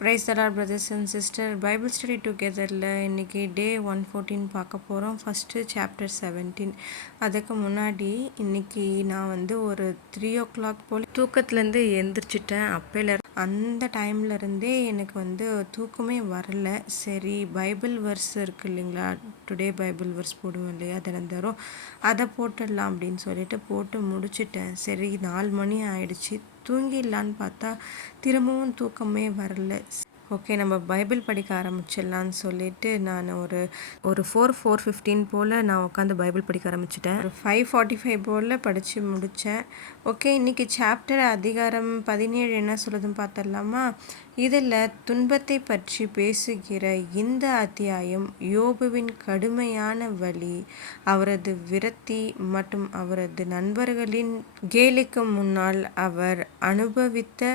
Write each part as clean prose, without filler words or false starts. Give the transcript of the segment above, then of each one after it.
Praise the Lord, brothers and sisters. Bible study togetherல இன்னைக்கு டே 114 பார்க்க போகிறோம். First chapter 17. அதுக்கு முன்னாடி இன்னைக்கு நான் ஒரு 3 o'clock போல் தூக்கத்துலேருந்து எந்திரிச்சிட்டேன். அப்போல அந்த டைம்லேருந்தே எனக்கு தூக்கமே வரல. சரி, பைபிள் வர்ஸ் இருக்குது இல்லைங்களா, டுடே பைபிள் வர்ஸ் போடுவோம் இல்லையா தினந்தரும், அதை போட்டுடலாம் அப்படின்னு சொல்லிட்டு போட்டு முடிச்சிட்டேன். சரி, 4 மணி ஆயிடுச்சு, தூங்கிடலான்னு பார்த்தா திரும்பவும் தூக்கமே வரல. ஓகே, நம்ம பைபிள் படிக்க ஆரம்பிச்சிடலான்னு சொல்லிட்டு நான் ஒரு 4:15 போல் நான் உட்காந்து பைபிள் படிக்க ஆரம்பிச்சிட்டேன். ஒரு 5:45 போல் படித்து முடித்தேன். ஓகே, இன்றைக்கி சாப்டர் அதிகாரம் 17 என்ன சொல்லுதுன்னு பார்த்துடலாமா? இதில் துன்பத்தை பற்றி பேசுகிற இந்த அத்தியாயம் யோபுவின் கடுமையான வலி, அவரது விரக்தி மற்றும் அவரது நண்பர்களின் கேலிக்கு முன்னால் அவர் அனுபவித்த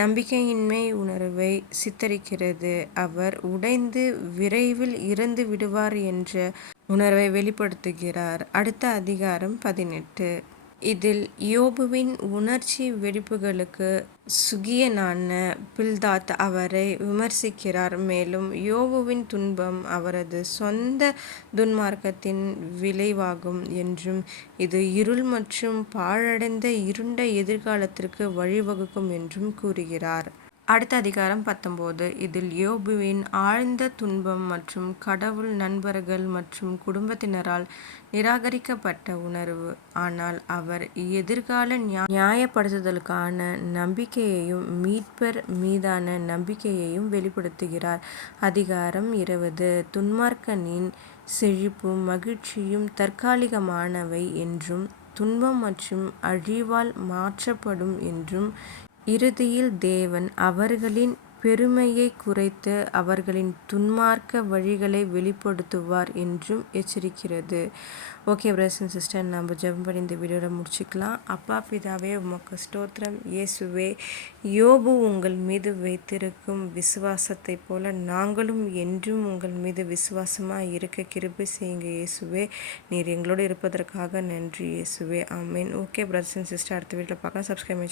நம்பிக்கையின்மை உணர்வை சித்தரிக்கிறது. அவர் உடைந்து விரைவில் இறந்து விடுவார் என்ற உணர்வை வெளிப்படுத்துகிறார். அடுத்த அதிகாரம் 18. இதில் யோபுவின் உணர்ச்சி வெடிப்புகளுக்கு சுகியனான பில்தாத் அவரை விமர்சிக்கிறார். மேலும் யோபுவின் துன்பம் அவரது சொந்த துன்மார்க்கத்தின் விளைவாகும் என்றும் இது இருள் மற்றும் பாழடைந்த இருண்ட எதிர்காலத்திற்கு வழிவகுக்கும் என்றும் கூறுகிறார். அடுத்த அதிகாரம் 19. இதில் யோபுவின் ஆழ்ந்த துன்பம் மற்றும் கடவுள், நண்பர்கள் மற்றும் குடும்பத்தினரால் நிராகரிக்கப்பட்ட உணர்வு, ஆனால் அவர் எதிர்கால நியாயப்படுத்துதலுக்கான நம்பிக்கையையும் மீட்பர் மீதான நம்பிக்கையையும் வெளிப்படுத்துகிறார். அதிகாரம் 20. துன்மார்க்கனின் செழிப்பும் மகிழ்ச்சியும் தற்காலிகமானவை என்றும் துன்பம் மற்றும் அழிவால் மாற்றப்படும் என்றும் இறுதியில் தேவன் அவர்களின் பெருமையை குறைத்து அவர்களின் துன்மார்க்க வழிகளை வெளிப்படுத்துவார் என்றும் எச்சரிக்கிறது. ஓகே பிரதர்ஸ் அண்ட் சிஸ்டர், நம்ம ஜெபம் பண்ணி இந்த வீடியோவில் முடிச்சுக்கலாம். அப்பா பிதாவே, உமக்கு ஸ்தோத்திரம். இயேசுவே, யோபு உங்கள் மீது வைத்திருக்கும் விசுவாசத்தை போல நாங்களும் என்றும் உங்கள் மீது விசுவாசமாக இருக்க கிருபை செய்யுங்க இயேசுவே. நீர் எங்களோடு இருப்பதற்காக நன்றி இயேசுவே. ஆமேன். ஓகே பிரதர்ஸ் அண்ட் சிஸ்டர், அடுத்த வீட்டில் பார்க்கலாம். சப்ஸ்கிரைப்